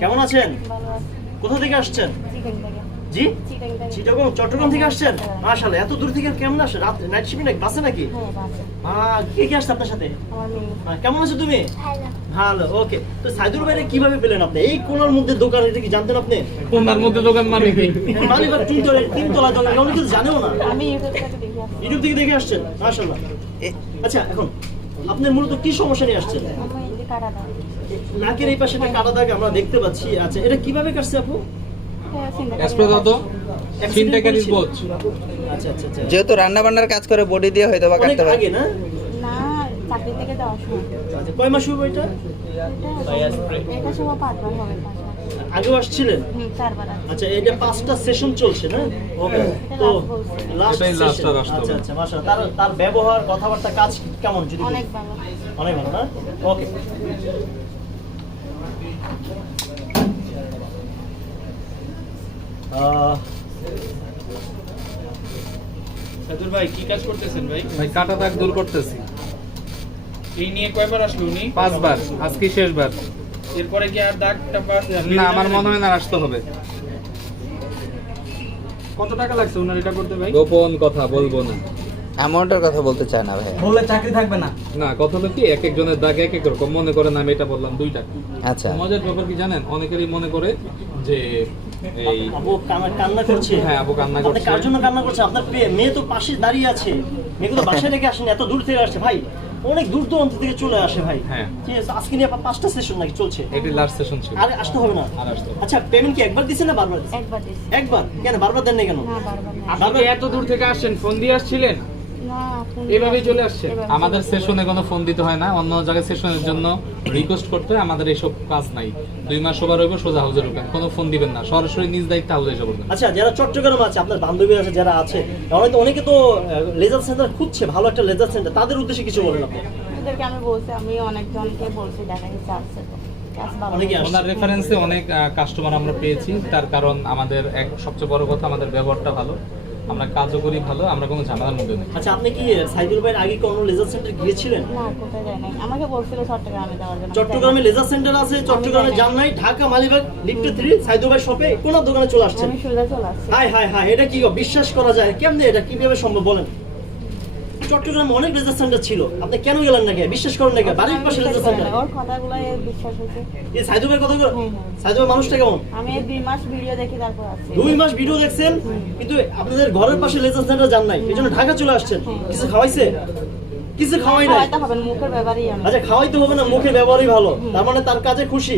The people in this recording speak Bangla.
কেমন আছেন? কোথা থেকে আসছেন? জি? চিটাগং চট্টগ্রাম থেকে আসছেন? হ্যাঁ। মাশাআল্লাহ এত দূর থেকে কেমন আসেন রাত নাইট শিফট নাকি? বাসে নাকি? হ্যাঁ কে কে আসছে আপনার সাথে? আমার কেমন আছো তুমি? ভালো। ভালো ওকে। তো সাইদুর বাইরে কীভাবে পেলেন আপনি? এই কোনার মধ্যে দোকান এটা কি জানতেন আপনি? কোনার মধ্যে দোকান মানে কি মালিবার তিনতলা তিনতলা দোকান অনেক কিছু জানেও না। আমি ইউটিউব থেকে দেখে আসছি। ইউটিউব থেকে আসছেন মাশাআল্লাহ। আচ্ছা এখন আপনার মূলত কি সমস্যা নিয়ে আসছেন? আমি এই যে কাটা নাকের এই পাশে একটা কাটা দাগ আমরা দেখতে পাচ্ছি। আচ্ছা এটা কীভাবে কাটছে আপু? হ্যাঁ আচ্ছা আচ্ছা আচ্ছা। যেহেতু রান্না বান্নার কাজ করে বডি দিয়ে হয়তো বা কাটতে পারে। না? চাকরি থেকে আচ্ছা কয় মাস হবে এটা? হবে আগেও আসছিলেন? আচ্ছা এটা পাঁচটা সেশন চলছে না? ওকে তো লাস্ট সেশন আচ্ছা আচ্ছা মাশাআল্লাহ। তার তার ব্যবহার কথাবার্তা কাজ কেমন যদি অনেক ভালো। অনেক ভালো না? ওকে আহ সাদুর ভাই কি কাজ করতেছেন ভাই? ভাই কাটা দাগ দূর করতেছি। এই নিয়ে কয়বার আসলো উনি? পাঁচবার আজকে শেষবার। এরপরে কি আর দাগটা পা- না আমার মনে হয় না আসতে হবে। কত টাকা লাগছে ওনার এটা করতে ভাই? গোপন কথা বলব না। অ্যামাউন্টের কথা বলতে চায় না ভাই বললে চাকরি থাকবে না। না কথা হলো কি এক একজনের দাগ এক এক রকম। মনে করেন আমি এটা বললাম দুই টাকা আচ্ছা। মজার ব্যাপার কি জানেন? অনেকেরই মনে করে যে এই আবু কান্না- কান্না করছে। হ্যাঁ, আবু কান্না করছে। কার জন্য কান্না করছে আপনার মেয়ে তো পাশে দাঁড়িয়ে আছে। মেয়েকে তো বাসায় রেখে আসেন এত দূর থেকে আসছে। ভাই অনেক দূর দূরান্ত থেকে চলে আসে ভাই। হ্যাঁ। ঠিক আছে আজকে নিয়ে আপনার পাঁচটা সেশন নাকি চলছে? এটি লাস্ট সেশন ছিল। আর আসতে হবে না। আচ্ছা পেমেন্ট কি একবার দিছেন না বারবার দিছেন একবার কেন বারবার দেন না কেন? না আপনি এত দূর থেকে আসছেন ফোন দিয়ে আসছিলেন? চলে আসছে? আমাদের সেশনে কোনো ফোন দিতে হয় না অন্য জায়গায় সেশনের জন্য রিকোয়েস্ট করতে হয় আমাদের এইসব কাজ নাই। দুই মাস সবার হইব সোজা হাউজে ঢুকেন কোনো ফোন দিবেন না। সরাসরি নিজ দায়িত্বে হাউজে এসে পড়বেন। আচ্ছা যারা চট্টগ্রাম আছে আপনার বান্ধবী আছে যারা আছে অনেকে অনেকে তো লেজার সেন্টার খুঁজছে ভালো একটা লেজার সেন্টার তাদের উদ্দেশ্যে কিছু বলেন আপনি। ওদেরকে আমি বলছি আমি অনেকজনকে বলছি দেখা গেছে আসছে। ওনার রেফারেন্সে অনেক কাস্টমার আমরা পেয়েছি তার কারণ আমাদের এক সবচেয়ে বড় কথা আমাদের ব্যবহারটা ভালো। আমরা কাজও করি ভালো আমরা কোনো ঝামেলার মধ্যে নেই। আচ্ছা আপনি কি সাইদুল ভাইয়ের আগে কোনো লেজার সেন্টার গিয়েছিলেন? না কোথায় যায় নাই। আমাকে বলছিল চট্টগ্রামে যাওয়ার জন্য। চট্টগ্রামে লেজার সেন্টার আছে চট্টগ্রামে যান নাই। ঢাকা মালিবাগ লিফটে 3 সাইদুল ভাই শপে কোন দোকানে চলে আসছেন? আমি সোজা চলে আসছি। হাই হাই হাই এটা কি বিশ্বাস করা যায়? কেমনে এটা কীভাবে সম্ভব বলেন? চট্টগ্রামে অনেক লেজার সেন্টার ছিল। আপনি কেন গেলেন না বিশ্বাস করেন না বাড়ির পাশে লেজার সেন্টার। ওর কথাগুলো বিশ্বাস এই কথা মানুষটা কেমন? আমি দুই মাস ভিডিও দেখি তারপর আসছি। দুই মাস ভিডিও দেখছেন কিন্তু আপনাদের ঘরের পাশে লেজার সেন্টার যান নাই। এই জন্য ঢাকা চলে আসছেন। কিছু খাওয়াইছে? কিছু খাওয়াই না, মুখের আচ্ছা খাওয়াইতে হবে না মুখে ব্যবহারই ভালো। তার মানে তার কাজে খুশি।